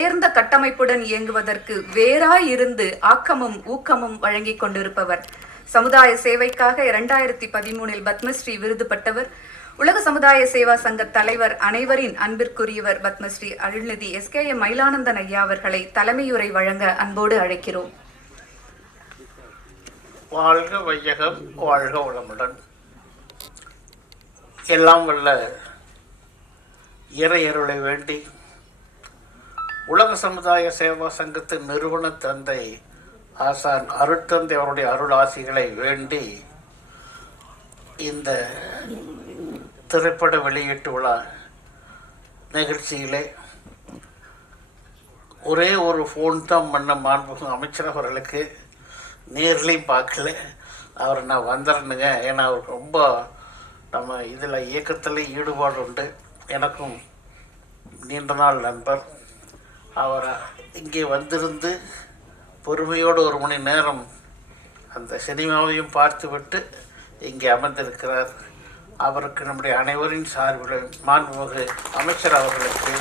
உயர்ந்த கட்டமைப்புடன் இயங்குவதற்கு வேறாய் இருந்து ஆக்கமும் ஊக்கமும் வழங்கிக் கொண்டிருப்பவர். சமுதாய சேவைக்காக 2013 பத்மஸ்ரீ விருது பெற்றவர். உலக சமுதாய சேவா சங்க தலைவர், அனைவரின் அன்பிற்குரியவர் பத்மஸ்ரீ அருள்நிதி SKM மயிலானந்தன் ஐயா அவர்களை தலைமையுரை வழங்க அன்போடு அழைக்கிறோம். வாழ்க வையகம், வாழ்க வளமுடன். எல்லாம் வல்ல இறையருளை வேண்டி உலக சமுதாய சேவா சங்கத்தின் நிறுவன தந்தை ஆசான் அருட்தந்தை அவருடைய அருள் ஆசிகளை வேண்டி இந்த திரைப்பட வெளியீட்டு விழா நிகழ்ச்சியிலே ஒரே ஒரு ஃபோன் தான் பண்ண மாண்புமிகு அமைச்சர் அவர்களுக்கு நேர்லையும் பார்க்கல. அவரை நான் வந்துடுறேனுங்க, ஏன்னா அவர் ரொம்ப நம்ம இதில் இயக்கத்தில் ஈடுபாடு உண்டு, எனக்கும் நீண்ட நாள் நண்பர். அவரை இங்கே வந்திருந்து பொறுமையோடு 1 மணி நேரம் அந்த சினிமாவையும் பார்த்துவிட்டு இங்கே அமர்ந்திருக்கிறார். அவருக்கு நம்முடைய அனைவரின் சார்பில் மாண்புமிகு அமைச்சர் அவர்களுக்கு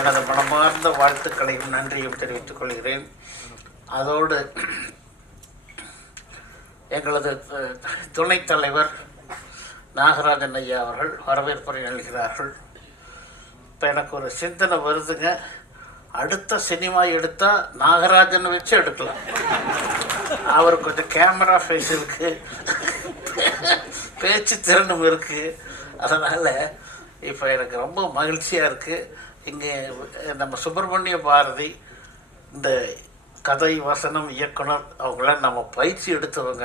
எனது மனமார்ந்த வாழ்த்துக்களையும் நன்றியும் தெரிவித்துக் கொள்கிறேன். அதோடு எங்களது துணைத் தலைவர் நாகராஜன் ஐயா அவர்கள் வரவேற்புரை நல்கிறார்கள். இப்போ எனக்கு ஒரு சிந்தனை வருதுங்க, அடுத்த சினிமா எடுத்தால் நாகராஜனை வச்சு எடுக்கலாம். அவர் கொஞ்சம் கேமரா ஃபேஸ் இருக்குது, பேச்சு திறனும் இருக்குது. அதனால் இப்போ எனக்கு ரொம்ப மகிழ்ச்சியாக இருக்குது. இங்கே நம்ம சுப்பிரமணிய பாரதி இந்த கதை வசனம் இயக்குனர் அவங்களாம் நம்ம பயிற்சி எடுத்தவங்க,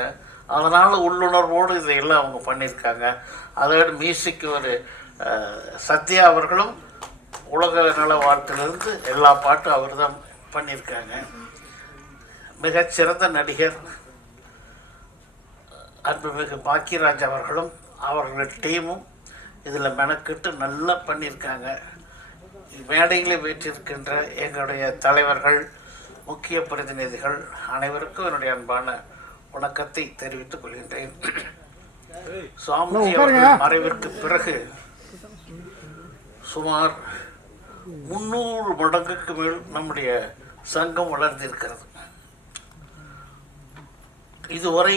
அதனால் உள்ளுணர்வோடு இதையெல்லாம் அவங்க பண்ணியிருக்காங்க. அதோட மியூசிக் ஒரு சத்யா அவர்களும் உலக நல வாழ்த்திலிருந்து எல்லா பாட்டும் அவர் தான் பண்ணியிருக்காங்க. மிகச்சிறந்த நடிகர் அன்புமிகு பாக்கியராஜ் அவர்களும் அவர்கள் டீமும் இதில் மெனக்கிட்டு நல்லா பண்ணியிருக்காங்க. மேடைகளை வீற்றிருக்கின்ற எங்களுடைய தலைவர்கள், முக்கிய பிரதிநிதிகள் அனைவருக்கும் என்னுடைய அன்பான வணக்கத்தை தெரிவித்துக் கொள்கின்றேன். சுவாமிஜி அவர்கள் மறைவிற்கு பிறகு சுமார் 300 மடங்குக்கு மேல் நம்முடைய சங்கம் வளர்ந்திருக்கிறது. இதுவரை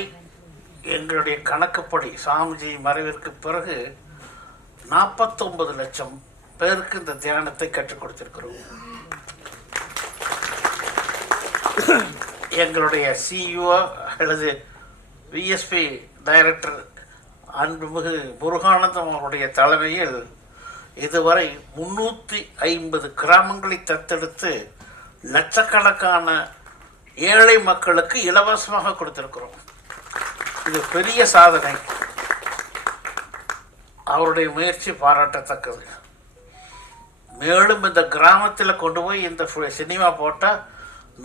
எங்களுடைய கணக்குப்படி சாமிஜி மறைவிற்கு பிறகு 49 லட்சம் பேருக்கு இந்த தியானத்தை கற்றுக் கொடுத்திருக்கிறோம். எங்களுடைய CEO அல்லது VSP டைரக்டர் அன்புமிகு முருகானந்தம் அவருடைய தலைமையில் இதுவரை 350 கிராமங்களை தத்தெடுத்து லட்சக்கணக்கான ஏழை மக்களுக்கு இலவசமாக கொடுத்திருக்கிறோம். இது பெரிய சாதனை. அவருடைய முயற்சி பாராட்டத்தக்கது. மேலும் இந்த கிராமத்தில் கொண்டு போய் இந்த சினிமா போட்டால்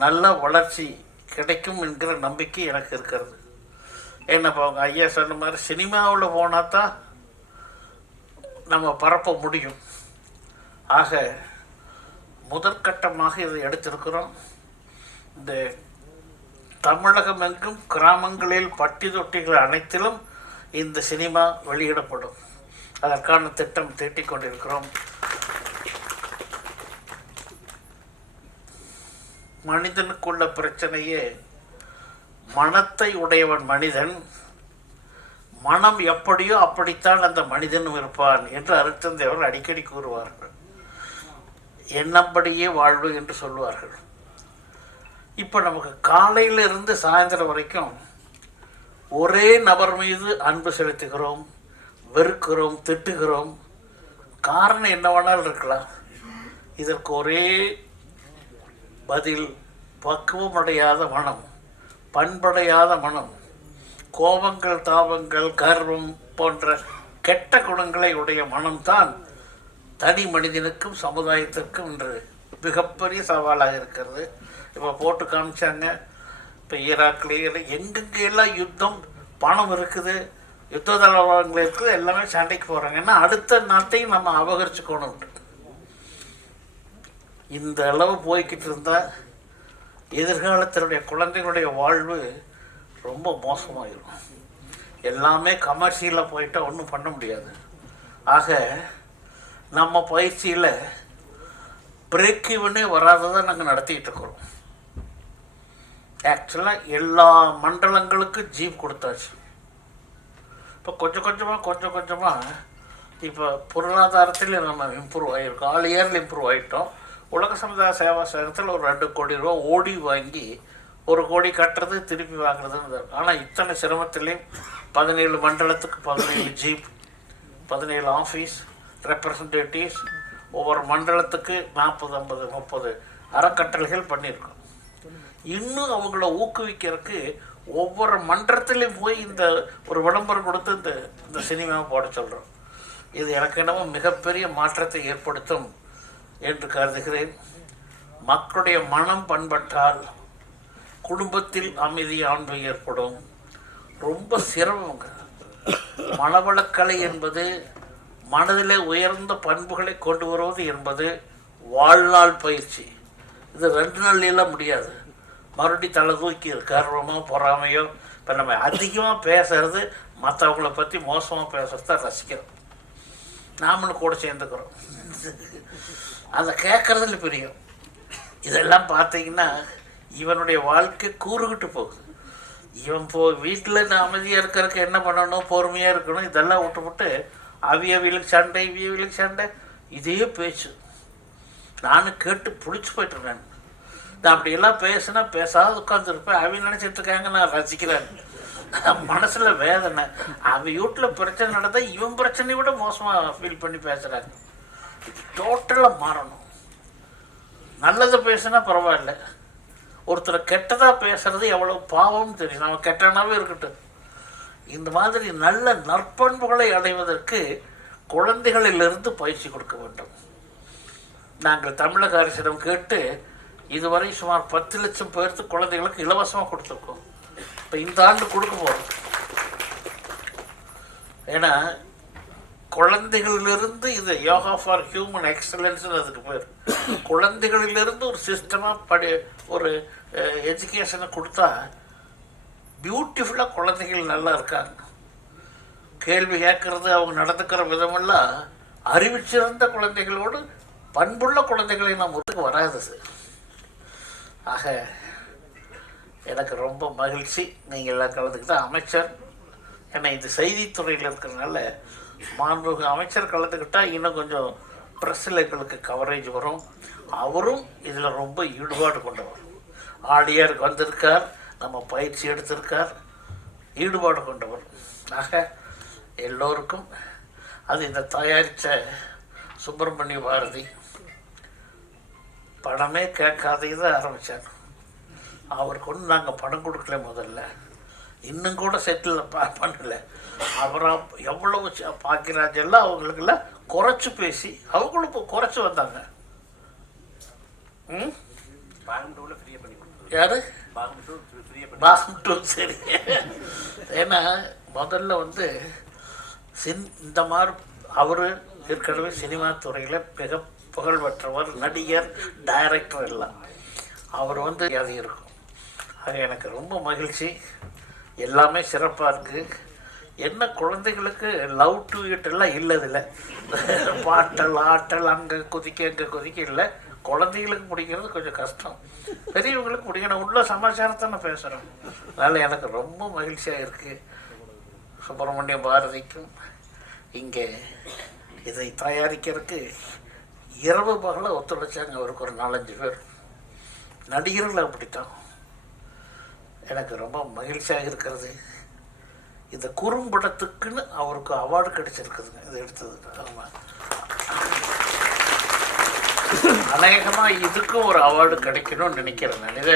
நல்ல வளர்ச்சி கிடைக்கும் என்கிற நம்பிக்கை எனக்கு இருக்கிறது. என்னப்பா அவங்க ஐயா சொன்ன மாதிரி சினிமாவில் போனால் தான் நம்ம பரப்ப முடியும். ஆக முதற்கட்டமாக இதை எடுத்திருக்கிறோம். இந்த தமிழகம் எங்கும் கிராமங்களில் பட்டி தொட்டிகள் அனைத்திலும் இந்த சினிமா வெளியிடப்படும். அதற்கான திட்டம் தீட்டிக் கொண்டிருக்கிறோம். மனிதனுக்குள்ள பிரச்சனையே மனத்தை உடையவன் மனிதன், மனம் எப்படியோ அப்படித்தான் அந்த மனிதனும் இருப்பான் என்று அருட்தந்தை அவர்கள் அடிக்கடி கூறுவார்கள். எண்ணப்படியே வாழ்வு என்று சொல்வார்கள். இப்போ நமக்கு காலையிலிருந்து சாயந்தரம் வரைக்கும் ஒரே நபர் மீது அன்பு செலுத்துகிறோம், வெறுக்கிறோம், திட்டுகிறோம். காரணம் என்னவென்றால் இருக்கலாம். இதற்கு ஒரே பதில் பக்குவம் அடையாத மனம், பண்படையாத மனம், கோபங்கள், தாபங்கள், கர்வம் போன்ற கெட்ட குணங்களை உடைய மனம்தான் தனி மனிதனுக்கும் சமுதாயத்திற்கும் இன்று மிகப்பெரிய சவாலாக இருக்கிறது. இப்போ போட்டு காமிச்சாங்க, இப்போ ஈராக்லேயே எங்கெங்கெல்லாம் யுத்தம், பணம் இருக்குது, யுத்த தளவாடங்கள் இருக்குது, எல்லாமே சண்டைக்கு போகிறாங்கன்னா அடுத்த நாட்டையும் நம்ம அபகரிச்சுக்கணும். இந்த அளவு போய்கிட்டு இருந்தால் எதிர்காலத்தினுடைய குழந்தைகளுடைய வாழ்வு ரொம்ப மோசமாகிடும். எல்லாமே கமர்ஷியலாக போயிட்டால் ஒன்றும் பண்ண முடியாது. ஆக நம்ம பயிற்சியில் பிரேக் ஈவனே வராததான் நாங்கள் நடத்திக்கிட்டு இருக்கிறோம். ஆக்சுவலாக எல்லா மண்டலங்களுக்கும் ஜீப் கொடுத்தாச்சு. இப்போ கொஞ்சம் கொஞ்சமாக இப்போ பொருளாதாரத்தில் நம்ம இம்ப்ரூவ் ஆகியிருக்கோம். 6 இயரில் இம்ப்ரூவ் ஆகிட்டோம். உலக சமுதாய சேவா சங்கத்தில் ஒரு 2 கோடி ரூபா ஓடி வாங்கி 1 கோடி கட்டுறது திருப்பி வாங்குறதுன்னு. ஆனால் இத்தனை சிரமத்திலையும் 17 மண்டலத்துக்கு 17 ஜீப், 17 ஆஃபீஸ் ரெப்ரசன்டேட்டிவ்ஸ், ஒவ்வொரு மண்டலத்துக்கு 40, 50, 30 அறக்கட்டளைகள் பண்ணியிருக்கோம். இன்னும் அவங்கள ஊக்குவிக்கிறதுக்கு ஒவ்வொரு மன்றத்திலையும் போய் இந்த ஒரு விளம்பரம் கொடுத்து இந்த சினிமாவை போட சொல்கிறோம். இது எனக்கு என்னமோ மிகப்பெரிய மாற்றத்தை ஏற்படுத்தும் என்று கருதுகிறேன். மக்களுடைய மனம் பண்பட்டால் குடும்பத்தில் அமைதி ஆண்மை ஏற்படும். ரொம்ப சிரமங்க. மனவளக்கலை என்பது மனதிலே உயர்ந்த பண்புகளை கொண்டு வருவது என்பது வாழ்நாள் பயிற்சி. இது 2 நாள்லாம் முடியாது. மறுபடியும் தலை தூக்கி கர்வமோ பொறாமையோ. இப்போ நம்ம அதிகமாக பேசுறது மற்றவங்கள பற்றி மோசமாக பேசுறத ரசிக்கிறோம். நாமளும் கூட சேர்ந்துக்கிறோம். அதை கேட்குறதுல பிரியம். இதெல்லாம் பார்த்தீங்கன்னா இவனுடைய வாழ்க்கை கூறுகிட்டு போகுது. இவன் வீட்டில் அமைதியாக இருக்கிறதுக்கு என்ன பண்ணணும், பொறுமையாக இருக்கணும், இதெல்லாம் விட்டுவிட்டு அவியவிலுக்கு சண்டை, இவியவிலுக்கு சண்டை, இதே பேச்சு. நானும் கேட்டு பிடிச்சி போய்ட்டுருக்கேன். நான் அப்படியெல்லாம் பேசுனா பேசாத உட்காந்துருப்பேன். அவங்க நினச்சிட்டு இருக்காங்க நான் ரசிக்கிறேன். மனசில் வேதனை. அவன் வீட்டில் பிரச்சனை நடந்தால் இவன் பிரச்சனையை விட மோசமாக ஃபீல் பண்ணி பேசுகிறாங்க. டோட்டலாக மாறணும். நல்லதை பேசுனா பரவாயில்ல. ஒருத்தர் கெட்டதாக பேசுறது எவ்வளோ பாவம்னு தெரியும். நம்ம கெட்டனாவே இருக்கட்டும். இந்த மாதிரி நல்ல நற்பண்புகளை அடைவதற்கு குழந்தைகளிலிருந்து பயிற்சி கொடுக்க வேண்டும். நாங்கள் தமிழக அரசிடம் கேட்டு இதுவரை சுமார் 10 லட்சம் பேருக்கு குழந்தைகளுக்கு இலவசமாக கொடுத்துருக்கோம். இப்போ இந்த ஆண்டு கொடுக்க போகிறோம். ஏன்னா குழந்தைகளிலிருந்து இது யோகா ஃபார் ஹியூமன் எக்ஸலன்ஸ்னு அதுக்கு பேர். குழந்தைகளிலிருந்து ஒரு சிஸ்டமாக ஒரு எஜுகேஷனை கொடுத்தா பியூட்டிஃபுல்லாக குழந்தைகள் நல்லா இருக்காங்க. கேள்வி கேட்கறது, அவங்க நடந்துக்கிற விதமெல்லாம் அறிவிச்சிருந்த குழந்தைகளோடு பண்புள்ள குழந்தைகளை நம்ம ஒத்துக்கு வராது. ஆக எனக்கு ரொம்ப மகிழ்ச்சி நீங்கள் எல்லாம் கலந்துக்கிட்ட. அமைச்சர் ஏன்னா இது செய்தித்துறையில் இருக்கிறதுனால மாண்புமிகு அமைச்சர் கலந்துக்கிட்டால் இன்னும் கொஞ்சம் ப்ரெஸ்ஸில் எங்களுக்கு கவரேஜ் வரும். அவரும் இதில் ரொம்ப ஈடுபாடு கொண்டவர். ஆடியாருக்கு வந்திருக்கார், நம்ம பயிற்சி எடுத்திருக்கார், ஈடுபாடு கொண்டவர். ஆக எல்லோருக்கும் அது இந்த தயாரித்த சுப்பிரமணிய பாரதி பணமே கேட்காதே தான் ஆரம்பித்தார். அவருக்கு ஒன்று நாங்கள் பணம் கொடுக்கல முதல்ல, இன்னும் கூட செட்டில் பண்ணல. அவராக எவ்வளவு பாக்கியராஜ் எல்லாம் அவங்களுக்கெல்லாம் குறைச்சி பேசி அவங்களும் இப்போ குறைச்சி வந்தாங்க. யாரு பாகம்? சரி. ஏன்னா முதல்ல இந்த மாதிரி அவர் ஏற்கனவே சினிமா துறையில் மிக புகழ்பெற்றவர், நடிகர், டைரக்டர் எல்லாம். அவர் அது இருக்கும். அது எனக்கு ரொம்ப மகிழ்ச்சி. எல்லாமே சிறப்பாக இருக்குது. என்ன குழந்தைகளுக்கு லவ் டு இட் எல்லாம் இல்லதில்லை. பாட்டல் ஆட்டல் அங்கே குதிக்க இங்கே குதிக்க இல்லை. குழந்தைகளுக்கு பிடிக்கிறது கொஞ்சம் கஷ்டம், பெரியவங்களுக்கு பிடிக்கணும். உள்ள சமாச்சாரத்தை நான் பேசுகிறேன். அதனால் எனக்கு ரொம்ப மகிழ்ச்சியாக இருக்குது. சுப்பிரமணிய பாரதிக்கும் இங்கே இதை தயாரிக்கிறதுக்கு இரவு பகலாக ஒத்துழைச்சாங்க. அவருக்கு ஒரு 4-5 பேர் நடிகர்கள் அப்படித்தான். எனக்கு ரொம்ப மகிழ்ச்சியாக இருக்கிறது. இந்த குறும்படத்துக்குன்னு அவருக்கு அவார்டு கிடைச்சிருக்குதுங்க இது எடுத்தது. ஆமாம், அநேகமாக இதுக்கும் ஒரு அவார்டு கிடைக்கணும்னு நினைக்கிறேன் நான். இது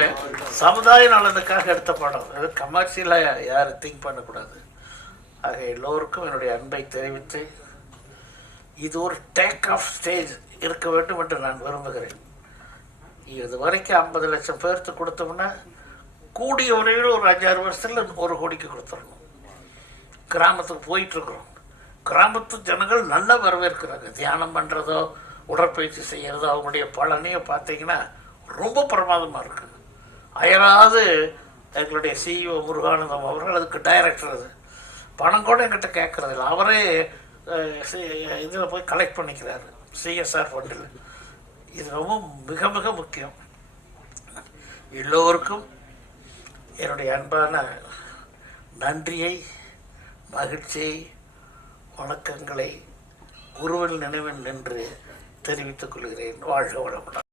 சமுதாய நலனுக்காக எடுத்த படம். இது கமர்ஷியலாக யாரும் திங்க் பண்ணக்கூடாது. ஆக எல்லோருக்கும் என்னுடைய அன்பை தெரிவித்து இது ஒரு டேக் ஆஃப் ஸ்டேஜ் இருக்க வேண்டும் என்று நான் விரும்புகிறேன். இது வரைக்கும் 50 லட்சம் பேர்த்து கொடுத்தோம்னா கூடிய வரையில் ஒரு 5-6 வருஷத்தில் 1 கோடிக்கு கொடுத்துடணும். கிராமத்துக்கு போயிட்டுருக்குறோம். கிராமத்து ஜனங்கள் நல்லா வரவேற்கிறாங்க. தியானம் பண்ணுறதோ உடற்பயிற்சி செய்கிறதோ அவங்களுடைய பலனையோ பார்த்தீங்கன்னா ரொம்ப பிரமாதமாக இருக்குது. அயராது எங்களுடைய சிஇஓ முருகானந்தம் அவர்கள் அதுக்கு டைரக்டர். அது பணம் கூட என்கிட்ட கேட்குறதில்ல. அவரே இதில் போய் கலெக்ட் பண்ணிக்கிறாரு சிஎஸ்ஆர் ஃபண்டில். இது ரொம்ப மிக மிக முக்கியம். எல்லோருக்கும் என்னுடைய அன்பான நன்றியை, மகிழ்ச்சியை, வணக்கங்களை குருவின் நினைவில் நின்று தெரிவித்துக் கொள்கிறேன். வாழ்க வளமுடன்.